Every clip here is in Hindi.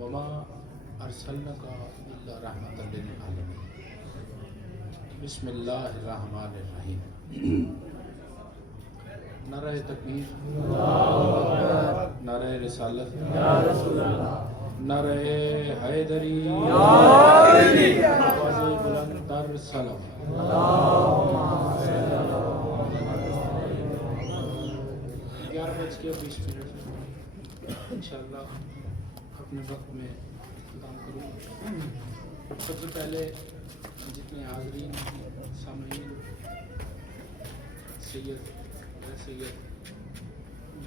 वमा अरसलनाका इल्ला रहमतल लिल आलमीन। बिस्मिल्लाहिर्रहमानिर्रहीम। नारे तकबीर, नारे रिसालत, नारे हैदरी, आवाज़े बुलंद तर सलाम। 11:20 इंशाअल्लाह अपने वक्त में काम करूँगा। सबसे पहले जितने हाज़रीन, सामईन, सैयद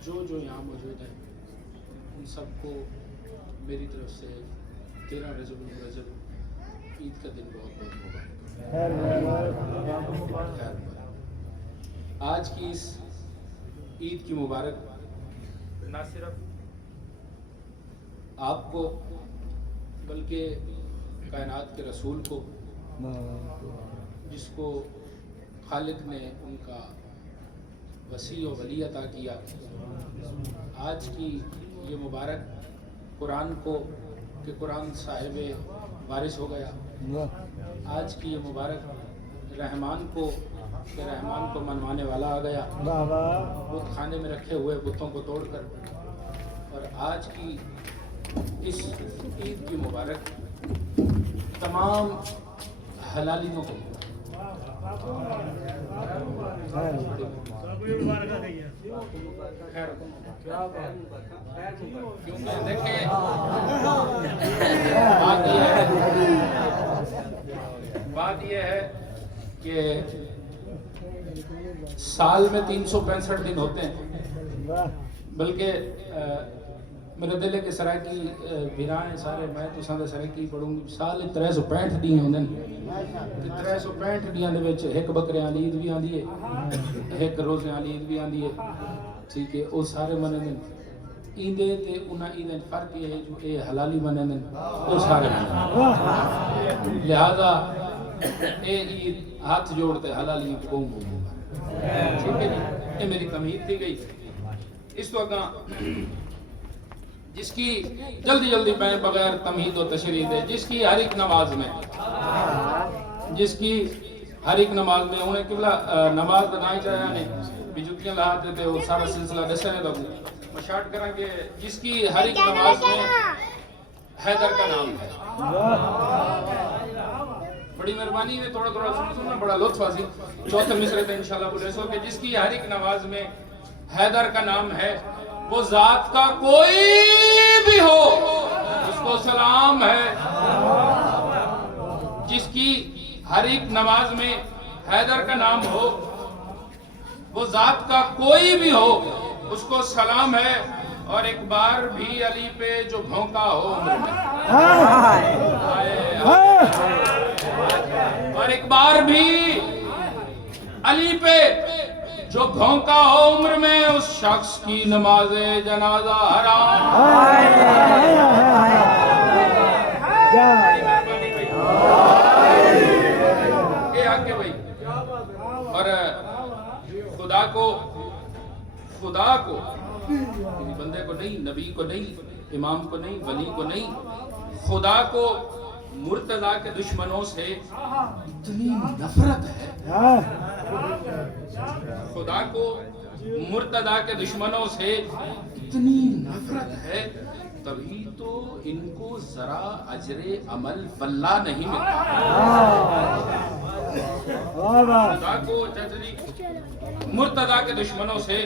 जो यहाँ मौजूद हैं, उन सबको मेरी तरफ से 13 रजब ईद का दिन बहुत बहुत मुबारक। आज की इस ईद की मुबारक ना सिर्फ आपको बल्कि कायनात के रसूल को, जिसको खालिक ने उनका वसी और वली अता किया, आज की ये मुबारक कुरान को कि कुरान साहिब बारिश हो गया। आज की ये मुबारक रहमान को कि रहमान को मनवाने वाला आ गया, बुत खाने में रखे हुए बुतों को तोड़कर। और आज की इस ईद की मुबारक तमाम हलालियों को बात यह है कि साल में 365 दिन होते हैं, बल्कि मेरे दिल के सराय की बिराएं सारे मैं तो सारे सराय की पढ़ूंगी। साल 365 दिन होंगे। 365 दिनों के विच एक बकरियां वाली ईद भी आती है, एक रोज़े वाली ईद भी आती है। ठीक है, वो सारे मने ईदे ते उन्हें ईदें फर्क ये है जो ये हलाली मने वो सारे मने। लिहाजा ये ईद हाथ जोड़ते हलाली कौम को। ठीक है जी, ये मेरी तमीद थी गई। इस तो अगा जिसकी जल्दी मैं बगैर तमहीद और तशरीह दे, जिसकी हर एक नमाज में उन्हें किबला नमाज बनाई जाया ने बिजुतियां लाते थे, वो सारा सिलसिला दसे ने लगू मशाट करेंगे। जिसकी हर एक नमाज में हैदर का नाम है। बड़ी मेहरबानी है, थोड़ा सुनना बड़ा लुत्फ हासिल। चौथे मिसरे थे इंशाल्लाह बोले सो कि जिसकी हर एक नमाज में हैदर का नाम है, वो जात का कोई भी हो उसको सलाम है। जिसकी हर एक नमाज में हैदर का नाम हो, वो जात का कोई भी हो उसको सलाम है। और एक बार भी अली पे जो भौंका हो उम्र में, और एक बार भी अली पे जो भौंका हो उम्र में, उस शख्स की नमाज़े जनाजा हराम। ये आके भाई। और खुदा को बंदे को नहीं, नबी को नहीं, इमाम को नहीं, वली को नहीं, खुदा को मुर्तजा के दुश्मनों से इतनी नफरत है। खुदा को मुर्तजा के दुश्मनों से इतनी नफरत है, तभी तो इनको जरा अजरे अमल वल्ला नहीं मिलता। खुदा को मुर्तजा के दुश्मनों से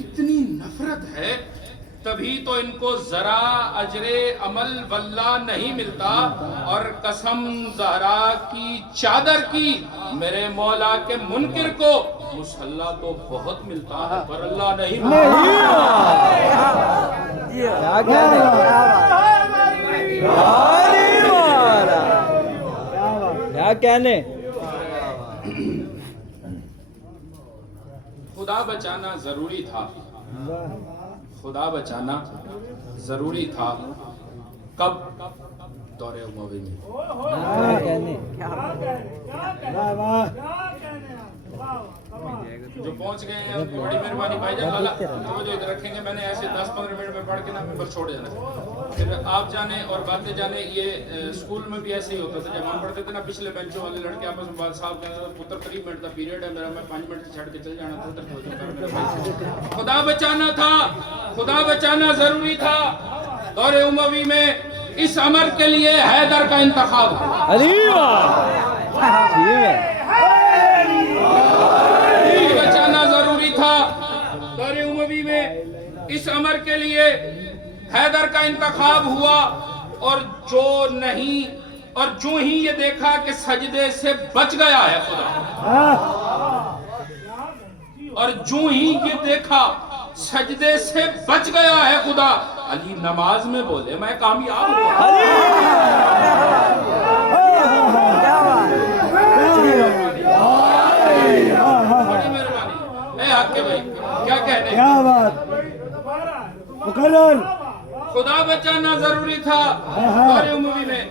इतनी नफरत है, तभी तो इनको जरा अजरे अमल वल्ला नहीं मिलता। और कसम ज़हरा की चादर की, मेरे मौला के मुनकिर को मुसल्ला तो बहुत मिलता है पर अल्लाह नहीं मिलता। क्या कहने। खुदा बचाना जरूरी था, खुदा बचाना जरूरी था। कब? दौरे उमवी में। जो पहुंच गए हैं उनकी बड़ी मेहरबानी। भाईजान लाला तो जो इधर रखेंगे, मैंने ऐसे 10-15 मिनट में पढ़ के ना पेपर छोड़ जाना। फिर आप जाने और बातें जाने। ये स्कूल में भी ऐसे ही होता था जब हम पढ़ते थे ना, पिछले बेंचों वाले लड़के आपस में बात साहब कहते पुत्र 3 मिनट का पीरियड है मेरा, मैं 5 मिनट से छड़ के चल जाना। खुदा बचाना था, खुदा बचाना जरूरी था। दौरे उमवी में इस अमर के लिए हैदर का इंतखाब। बचाना जरूरी था। दौरे उमवी में इस अमर के लिए हैदर का इंतखाब हुआ। और जो ही ये देखा कि सजदे से बच गया है खुदा, और जो ही ये देखा सजदे से बच गया है खुदा, अली नमाज में बोले मैं कामयाब हुआ। बड़ी मेहरबानी। हक भाई क्या कहने, क्या बात। खुदा बचाना जरूरी था। दौरे उमवी में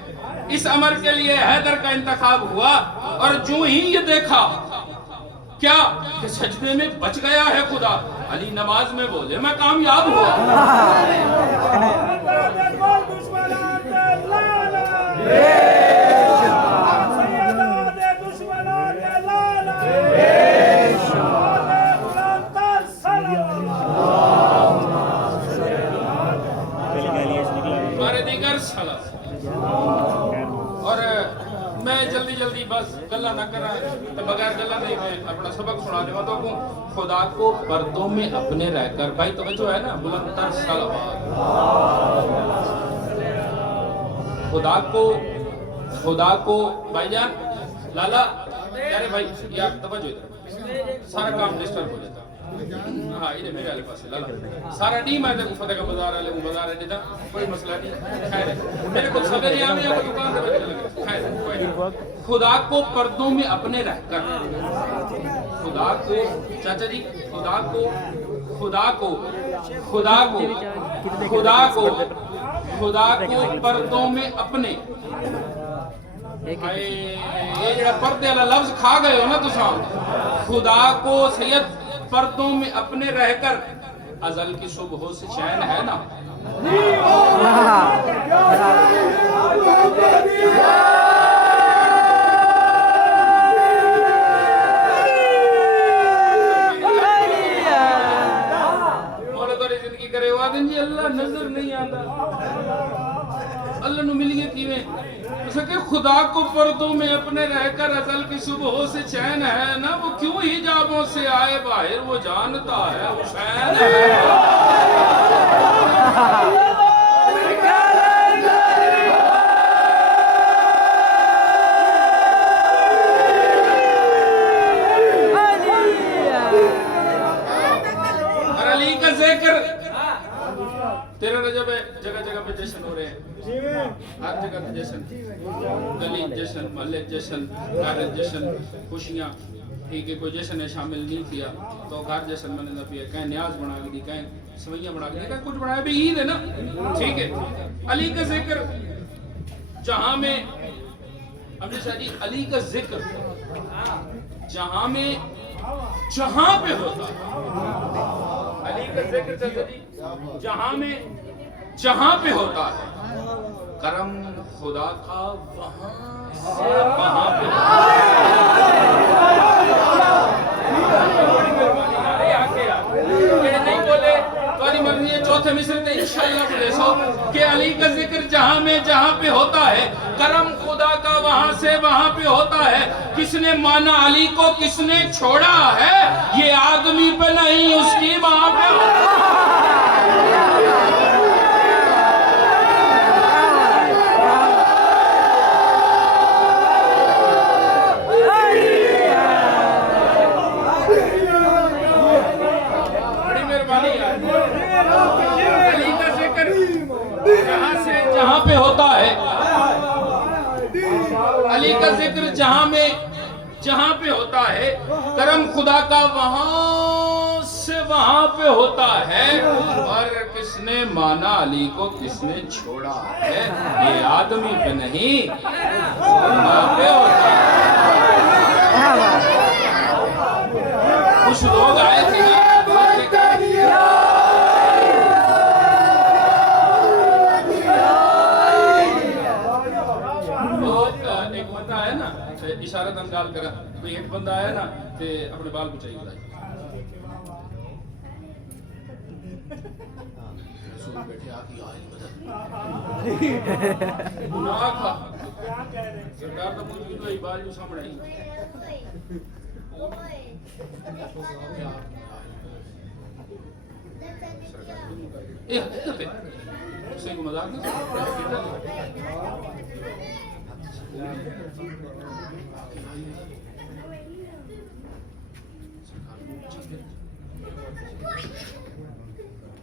इस अमर के लिए हैदर का इंतखाब हुआ। और जो ही ये देखा क्या कि सजदे में बच गया है खुदा, अली नमाज में बोले मैं कामयाब हुआ। और मैं जल्दी बस गल्ला ना करा तो बगैर गल्ला नहीं, मैं अपना सबक सुनाने वाला हूँ। खुदा को पर्दों में अपने रहकर, भाई तो जो है ना बुलंदतर सलावत। खुदा को भाईजान लाला यारे भाई यार तवज्जो इधर, सारा काम डिस्टर्ब हो जाता। हाँ ये मेरे वाले पास लाला सारा नहीं, मैं देखो फतेह का बाजार वाले बाजार है देता, कोई मसला नहीं। खैर मेरे को सवेरे आने या दुकान पे बैठे लगे। खैर कोई नहीं। खुदा को पर्दों में अपने रहकर, खुदा को चाचा जी, खुदा को पर्दों में अपने, ये जरा पर्दे वाला लफ्ज खा गए हो ना तुसा। खुदा को सैयद पर्दों में अपने रहकर, अजल की सुबह से चैन है ना। जिंदगी करे वादन जी अल्लाह नजर नहीं आता, अल्लाह नु मिलिए किवें सके। खुदा को पर्दों में अपने रहकर अजल की सुबह से चैन है ना। वो क्यों हिजाबों से आए बाहर, वो जानता है हुसैन है। और अली का जिक्र तेरा रजब है, जगह जगह पे जश्न हो रहे हैं, हर जगह पे जश्न, गली जश्न, मोहल्ले जश्न, घर जश्न, खुशियाँ। ठीक है कोई जश्न है शामिल नहीं किया तो घर जश्न मनाना पिया, कहीं न्याज बना के दी, कहीं सवैयाँ बना के दी, कहीं कुछ बनाया भी ईद है ना। ठीक है अली का जिक्र जहाँ में अमीर शाह जी, अली का जिक्र जहाँ में जहाँ पे होता है, अली का जिक्र चाचा जी जहाँ पे होता है, करम खुदा का वहाँ पे नहीं बोले तुम्हारी मर्जी है। चौथे मिस्र में इंशाअल्लाह बोले सो कि अली का जिक्र जहाँ पे होता है, करम खुदा का वहाँ पे होता है। किसने माना अली को, किसने छोड़ा है, ये आदमी पे नहीं उसकी वहाँ पे होता है। जहाँ पे होता है अली का जिक्र, जहाँ पे होता है, करम खुदा का वहाँ से वहाँ पे होता है। और किसने माना अली को, किसने छोड़ा है, ये आदमी पे नहीं वहाँ पे होता है। कुछ लोग आए थे ना, एक बंदा आया ना इशारा अंदाज करा, कोई एक बंदा आया ना ते अपने बाल कुचाई बुलाई बैठे आके सरकार तो पूछ भी तो बाल जो सामने आई को मजाक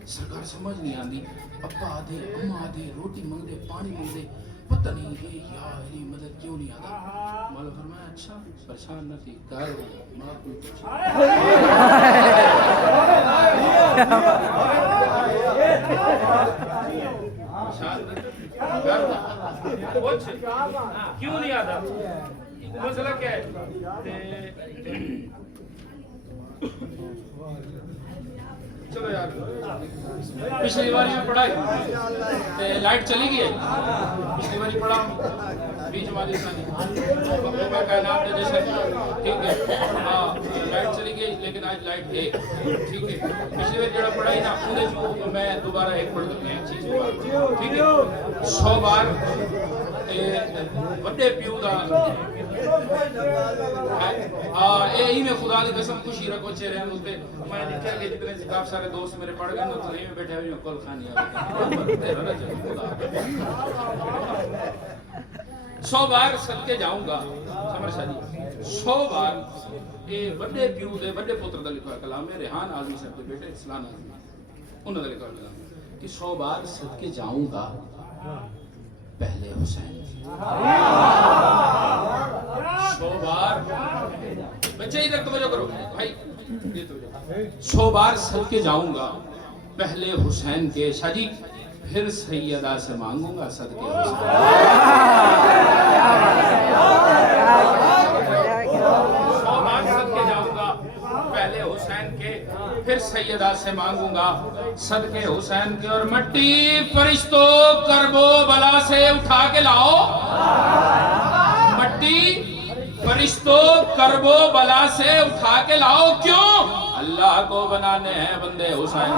सरकार समझ नहीं आती, अब्बा आधे अम्मा आधे रोटी मंगते पानी मंगते, पता नहीं ये यार मेरी मदद क्यों नहीं आता। मौला फरमाया अच्छा परेशान न थी कर मां क्यों नहीं आता, मसला क्या है। चलो यार पिछली बार में पढ़ाई लाइट चली गई, पिछली बार पढ़ा बीच वाली जैसे ठीक है हाँ लाइट चली गई लेकिन आज लाइट है ठीक है। पिछली बार जरा पढ़ाई ना उन्हें जो मैं दोबारा एक पढ़ दूंगा एक चीज ठीक है 100 बार बड़े प्यू का यही में खुदा की कसम खुशी रखो चेहरे उते मैं देखा कि जितने काफी सारे दोस्त मेरे पढ़ गए ना तो यही में बैठे हुए कल खानी 100 बार सदके जाऊंगा समर शाह जी 100 बार ये बड़े प्यू दे बड़े पुत्र दा लिखा कलाम है रेहान आजमी साहब के बेटे इस्लाम आजमी उन्होंने लिखा कलाम कि 100 बार सदके जाऊंगा पहले हुसैन 100 बार बच्चे इधर तवज्जो करो भाई 100 बार सदके जाऊंगा पहले हुसैन के शादी फिर सैयदा से मांगूंगा सदके हुसैन 100 बार सदके जाऊंगा पहले हुसैन के फिर सैयदा से मांगूंगा सदके हुसैन के। और मट्टी फरिश्तों करबो बला से उठा के लाओ, मट्टी फरिश्तों करबो बला से उठा के लाओ, क्यों अल्लाह को बनाने हैं बंदे हुसैन।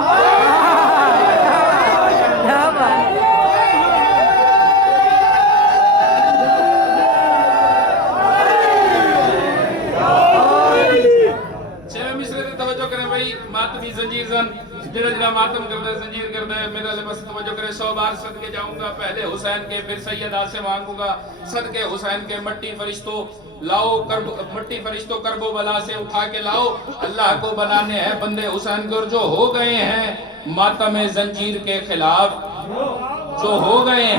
मातमी जंजीर जन जिला जिला मातम करते जंजीर करते मेरे लिए बस तवज्जो करे 100 बार सदके जाऊंगा पहले हुसैन के फिर सैयदा से मांगूंगा सदके हुसैन के। मट्टी फरिश्तों लाओ मट्टी फरिश्तों करबो बला से उठा के लाओ, अल्लाह को बनाने हैं बंदे हुसैन को। जो हो गए हैं मातम जंजीर के खिलाफ, जो हो गए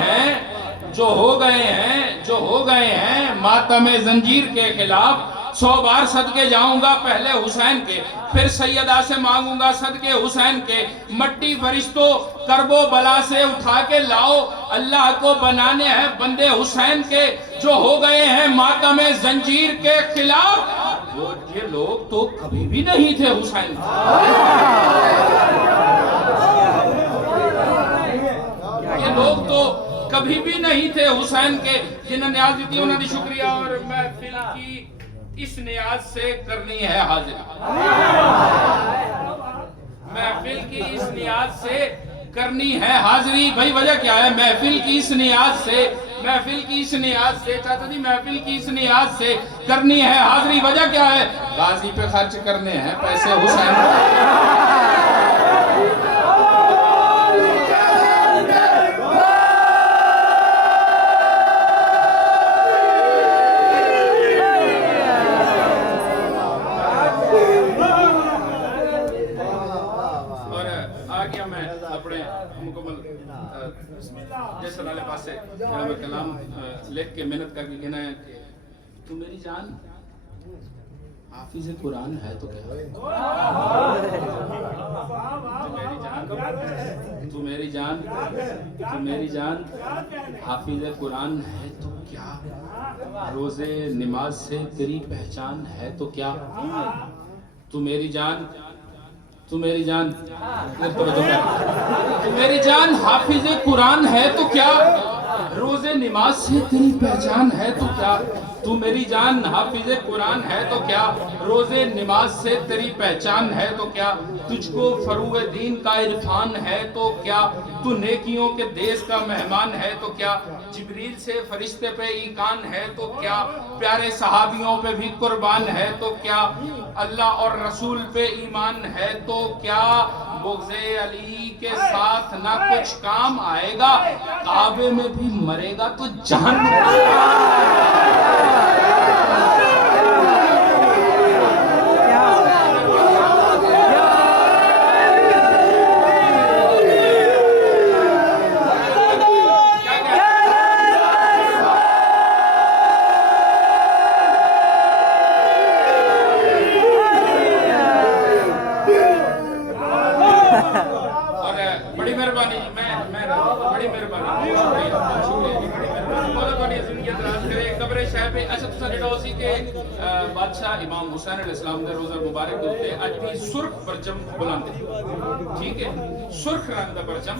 हैं मातम जंजीर के खिलाफ 100 बार सदके जाऊंगा पहले हुसैन के फिर सैयदा से मांगूंगा सदके हुसैन के। मट्टी फरिश्तों करबो बला से उठा के लाओ, अल्लाह को बनाने हैं बंदे हुसैन के। जो हो गए हैं मातम जंजीर के खिलाफ, ये लोग तो कभी भी नहीं थे हुसैन। ये लोग तो कभी भी नहीं थे हुसैन के। जिन्हें न्याज दी उन्होंने शुक्रिया। और महफिल की इस नियाज से करनी है हाजिरी, महफिल की इस नियाज से करनी है हाजिरी। भाई वजह क्या है? महफिल की इस नियाज से चाचा जी महफिल की इस नियाज से करनी है हाजिरी। वजह क्या है? गाजी पे खर्च करने हैं पैसे हुसैन। कलाम लिख के मेहनत करके कहना है कि तू मेरी जान हाफिज कुरान है तो क्या, तू मेरी जान हाफिज कुरान है तो क्या, रोजे नमाज से तेरी पहचान है तो क्या, तू मेरी जान, तू मेरी जान, तू मेरी जान हाफिज कुरान है तो क्या, रोजे नमाज से तेरी पहचान है तो क्या, तू मेरी जान हाफिज कुरान है तो क्या, रोजे नमाज से तेरी पहचान है तो क्या, तुझको फरूग दीन का इरफान है तो क्या, तू नेकियों के देश का मेहमान है तो क्या, जिब्रील से फरिश्ते पे ईकान है तो क्या, प्यारे सहाबियों पे भी कुर्बान है तो क्या, अल्लाह और रसूल पे ईमान है तो क्या, बुग़्ज़े अली के साथ ना कुछ काम आएगा, काबे में भी मरेगा तो जहन्नम। बड़ी मेहरबानी, मैं बड़ी मेहरबानी, कब्र शाह पे अच्छा तुसा जेड़ा उसी के बादशाह इमाम हुसैन अलैहिस्सलाम दे रोज़ा मुबारक दे उत्ते अज भी सुर्ख परचम बुलंद है, ठीक है, सुर्ख रंग दा परचम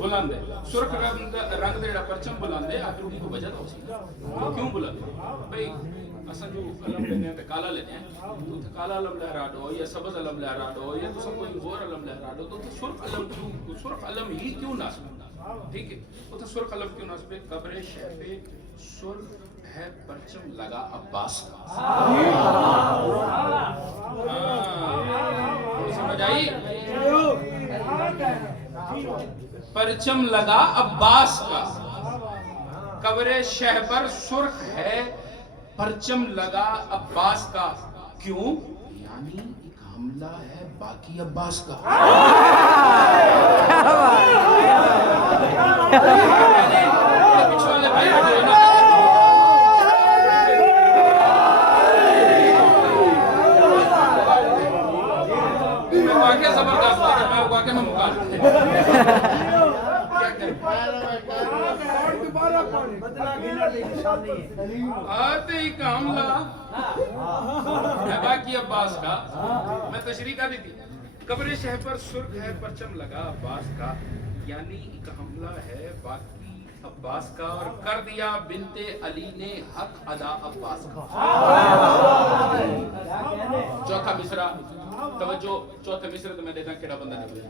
बुलंद है, सुर्ख रंग दा जेड़ा परचम बुलंद है अज दी कोई वजह तो सी क्यों बुलंद भाई असा जो अलम लेने ते काला लेने तो काला अलम लहरा दो या सबज अलम लहरा दो या तो सब कोई और अलम लहरा दो तो सुर्ख अलम क्यों, सुर्ख अलम ही क्यों नासब, ठीक है, तो सुर्ख अलम क्यों नासब, कब्र शाह पे सुर्ख है परचम लगा अब्बास का, समझ आई, परचम लगा अब्बास का, कब्र शाह पर सुर्ख है परचम लगा अब्बास का, क्यों, यानी एक हमला है बाकी अब्बास का। पिछवाले भाई बैठे ना, मैं वाकई जबरदस्त है, मैं वाकई में मुकाल आते ही कामला है बाकी अब्बास का, मैं तशरीह का दी थी, कब्र शाह पर सुर्ख है परचम लगा अब्बास का, यानी एक हमला है बाकी अब्बास का, और कर दिया बिनते अली ने हक अदा अब्बास का। चौथा मिसरा तवज्जो, चौथे मिसरे तो मैं देखा केड़ा बंदा निकले,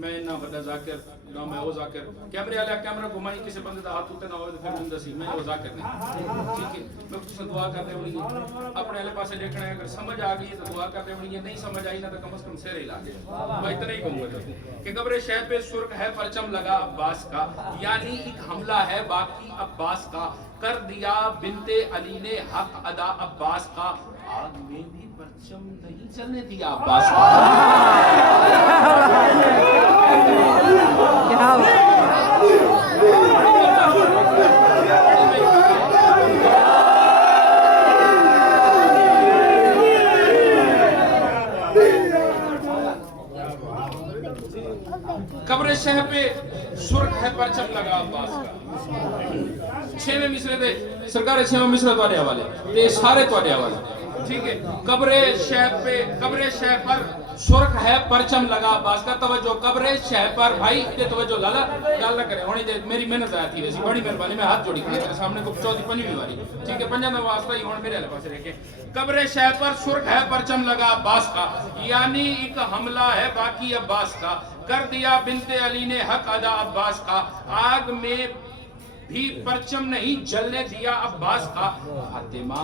मैं ना बड़ा जाकिर ना मैं वो जाकिर, कैमरे वाला कैमरा घुमाई किसी बंदे दा हाथ उते ना होवे तो फिर मैं दसी मैं वो जाकिर नहीं, ठीक है, मैं तुझसे दुआ करने वाली अपने वाले पासे देखना है, अगर समझ आ गई तो दुआ करने वाली है, नहीं समझ आई ना तो कम से कम सिर हिला दे, मैं इतना ही कहूंगा कि कब्र शाह पे सुर्ख है परचम लगा अब्बास का, यानी एक हमला है बाकी अब्बास का, कर दिया बिनते अली ने हक अदा अब्बास का, आग में भी परचम नहीं चलने दिया अब्बास का। कब्र शाह पे सुर्ख है परचम लगा अब्बास का। छेवें मिसरे दे सरकार छेवें मिसरे तुहाडे हवाले ते सारे तुहाडे हवाले, ठीक है, कब्र शाह पर सुर्ख है परचम लगा अब्बास का, तवज्जो कब्र शाह पर भाई ये तवज्जो लाला गल ना करे होनी दे, मेरी मेहनत आया थी वैसी, बड़ी मेहरबानी, मैं हाथ जोड़ी खड़ी तेरे सामने को चौथी पंजवीं बारी, ठीक है, पंजा दा वास्ता ही हुन मेरे वाले पासे रखे, कब्र शाह पर सुर्ख है परचम लगा अब्बास का, यानी एक हमला है बाकी अब्बास का, कर दिया बिनते अली ने हक अदा अब्बास का, आग में भी परचम नहीं जलने दिया अब्बास का, फातिमा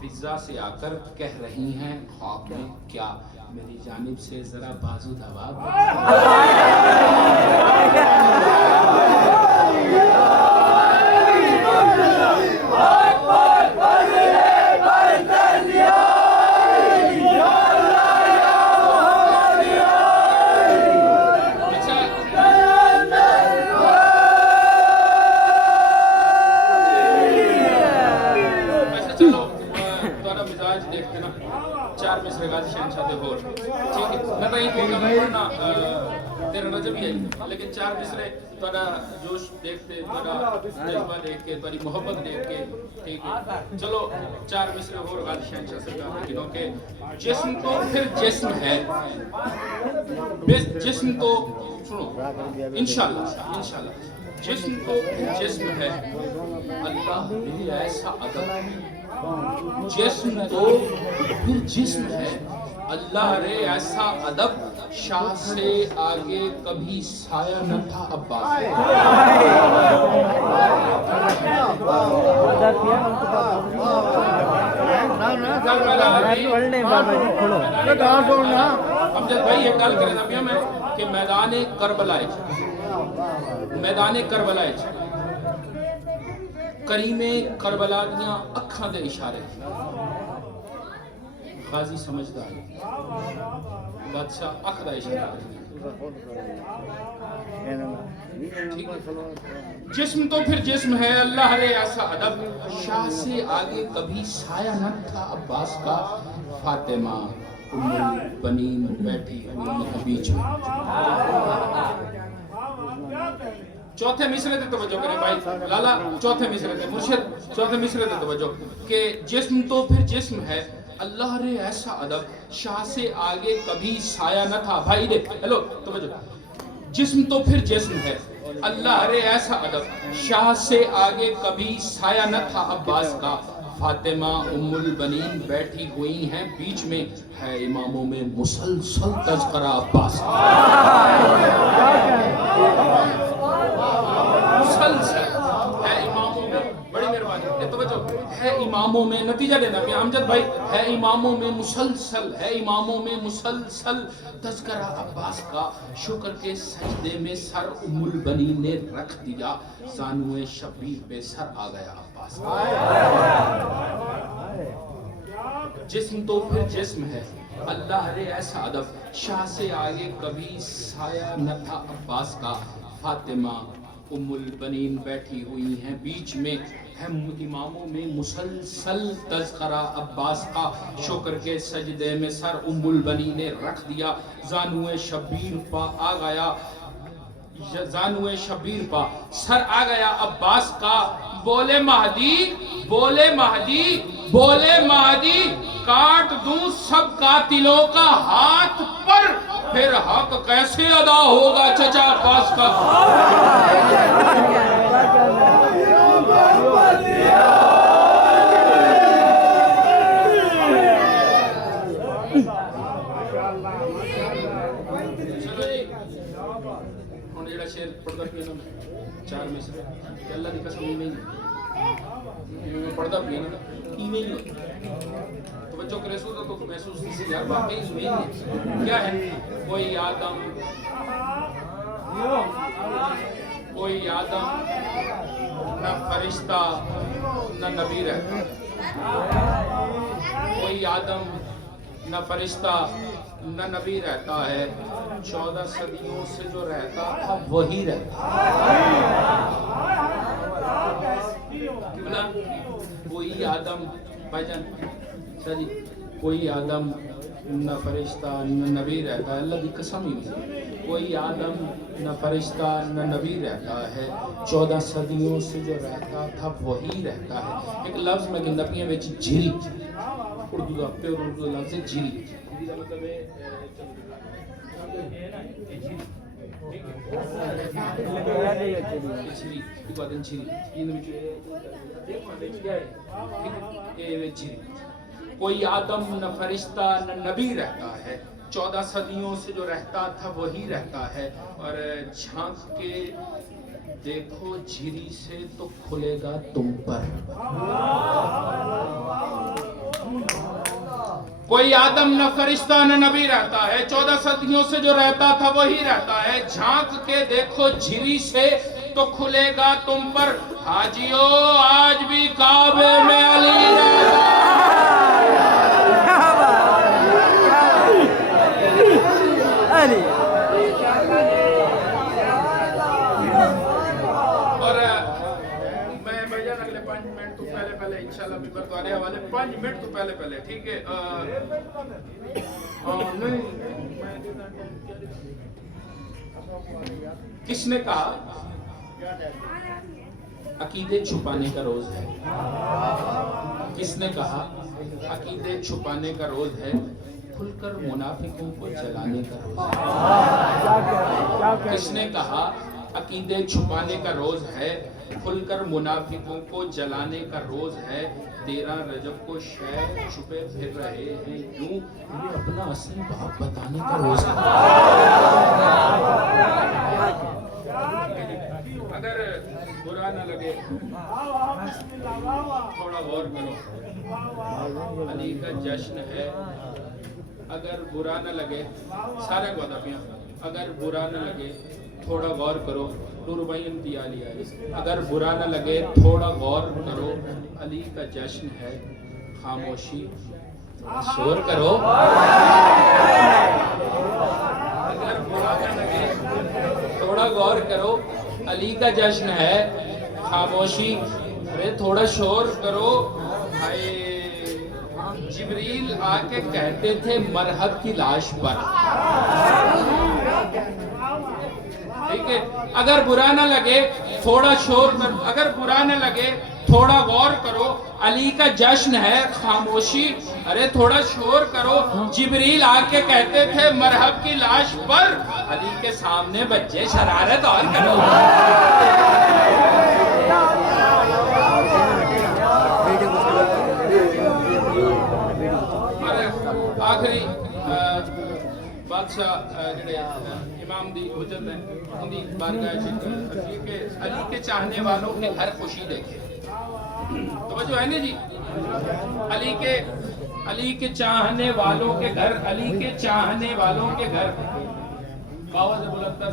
फिजा से आकर कह रही हैं ख्वाब में क्या, मेरी जानिब से जरा बाजू दबा, तेरा रजब ही है, लेकिन 4 मिसरे तेरा जोश देखते, तेरा जज्बा देख के, तेरी मोहब्बत देख के, ठीक है चलो 4 मिसरे और गाजी शहंशाह सरकार के गिनों के। जिस्म तो फिर जिस्म है, जिस्म तो सुनो इंशाल्लाह इंशाल्लाह, जिस्म तो फिर जिस्म है, अल्लाह भी ऐसा अदब, जिस्म तो फिर जिस्म है, अल्लाह रे ऐसा अदब, शाह से आगे कभी साया न था अब्बास। अमजद भाई ये गल करे नबिया में कि मैदान करबला करीमे करबला दियां अखां दे इशारे, गाजी समझदार बादशाह अख दा इशारा, जिस्म तो फिर जिस्म है, अल्लाह रे ऐसा अदब, शाह से आगे कभी साया न था अब्बास का, फातिमा उम्मुल बनीन बैठी हुई है बीच में। चौथे मिसरे ते तवज्जो करें भाई लाला, चौथे मिसरे ते मुर्शिद, चौथे मिसरे ते तवज्जो कि जिस्म तो फिर जिस्म है, अल्लाह रे ऐसा अदब, शाह से आगे कभी साया न था। भाई दे हेलो तवज्जो, जिस्म तो फिर जिस्म है, अल्लाह रे ऐसा अदब, शाह से आगे कभी साया न था अब्बास का, फातिमा उम्मुल बनीन बैठी हुई हैं बीच में, है इमामों में मुसलसल तज़किरा अब्बास का, मुसलसल है इमामों में, बड़ी मेहरबानी तवज्जो, है इमामों में, नतीजा देना कि अमजद भाई, है इमामों में मुसलसल, है इमामों में मुसलसल तज़किरा अब्बास का, शुक्र के सजदे में सर उम्मुल बनीन ने रख दिया, ज़ानुए शबीर पे सर आ गया अब्बास का। जिस्म तो फिर जिस्म है, अल्लाह रे ऐसा अदब, शाह से आगे कभी साया न था अब्बास का, फातिमा उम्मुल बनीन बैठी हुई हैं बीच में, है इमामों में मुसलसल तज़किरा अब्बास का, शुक्र के सजदे में सर उम्मुल बनी ने रख दिया, ज़ानुए शबीर पा आ गया, ज़ानुए शबीर पा सर आ गया अब्बास का, बोले महदी बोले महदी बोले महदी, काट दूं सब कातिलों का हाथ पर, फिर हक कैसे अदा होगा चचा अब्बास का। शेर पढ़दा पिया ना 4 मिसरे, अल्लाह की कसम नहीं पढ़दा पिया ना इवें ही होता, तो बच्चों के रसूल तो महसूस नहीं यार, वाकई इवें ही है। क्या है, कोई आदम न फरिश्ता न नबी रहता, कोई आदम न फरिश्ता न नबी रहता है, 14 सदियों से जो रहता था वही रहता। कोई आदम भाईजान सही, कोई आदम न फरिश्ता न नबी रहता है, अल्लाह की कसम ही नहीं, कोई आदम न फरिश्ता न नबी रहता है, 14 सदियों से जो रहता था वही रहता है। एक लफ्ज़ में नबियों में जिरी, उर्दू का प्योर उर्दू लफ्ज़ है जिरी, मतलब कोई आदम न फरिश्ता न नबी रहता है, 14 सदियों से जो रहता था वही रहता है, और झांक के देखो झिरी से तो खुलेगा तुम पर। कोई आदम न फरिश्ता न नबी रहता है, 14 सदियों से जो रहता था वही रहता है, झांक के देखो झिरी से तो खुलेगा तुम पर, हाजियो आज भी काबे में अली रहता। और मैं भैया अगले 5 मिनट तो पहले इंशाल्लाह मिंबर को आने वाले 5 मिनट तो पहले ठीक है। नहीं किसने कहा अकीदे छुपाने का रोज है? किसने कहा अकीदे छुपाने का रोज है? खुलकर मुनाफिकों को जलाने का रोज है। किसने कहा अकीदे छुपाने का रोज है? खुलकर मुनाफिकों को जलाने का रोज है। 13 रजब को शैर छुपे फिर रहे हैं यूं, ये अपना असली बाप बताने का रोज है। अगर बुरा न लगे थोड़ा गौर करो, अली का जश्न है। अगर बुरा न लगे, सारे वादापियाँ, अगर बुरा न लगे थोड़ा गौर करो, नूर भाई इम्तियाली आई। अगर बुरा न लगे थोड़ा गौर करो, अली का जश्न है। खामोशी शोर करो। अगर बुरा न लगे थोड़ा गौर करो, अली का जश्न है। खामोशी, अरे थोड़ा शोर करो। हाय जिब्रील आके कहते थे मरहब की लाश पर। ठीक है, अगर बुरा ना लगे थोड़ा शोर करो, अगर बुरा ना लगे थोड़ा गौर करो, अली का जश्न है। खामोशी, अरे थोड़ा शोर करो। जिब्रील आके कहते थे मरहब की लाश पर, अली के सामने बच्चे शरारत और करो। आखिरी बादशाह इमाम दी हुज्जत है उनकी बारगाह के अली के चाहने वालों के घर खुशी देखे। तो जो है ना जी, अली के चाहने वालों के घर, अली के चाहने वालों के घर आवाज़ बुलंद कर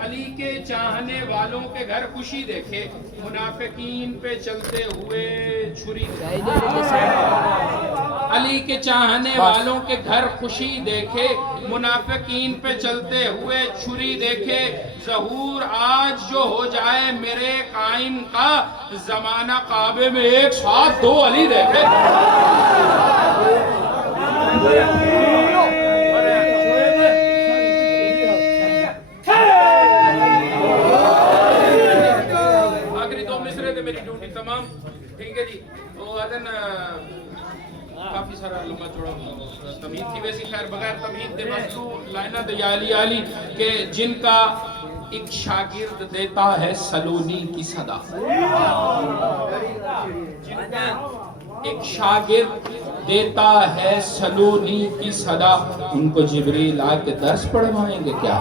अली के चाहने वालों के घर खुशी देखे, मुनाफिकीन पे चलते हुए छुरी। अली के चाहने वालों के घर खुशी देखे, मुनाफिकीन पे चलते हुए छुरी देखे। ज़हूर आज जो हो जाए मेरे कायम का, जमाना काबे में एक साथ 2 अली देखे। मेरी ड्यूटी तमाम ठीक है जी। तो अदन काफी सारा लंबा चौड़ा तमीद की वैसी, खैर बगैर तमीद दे बस तू लाइना दयाली आली के जिनका एक शागिर्द देता है सलोनी की सदा। जिनका एक शागिर्द देता है सलोनी की सदा, उनको जिब्रील आके दर्स पढ़वाएंगे क्या?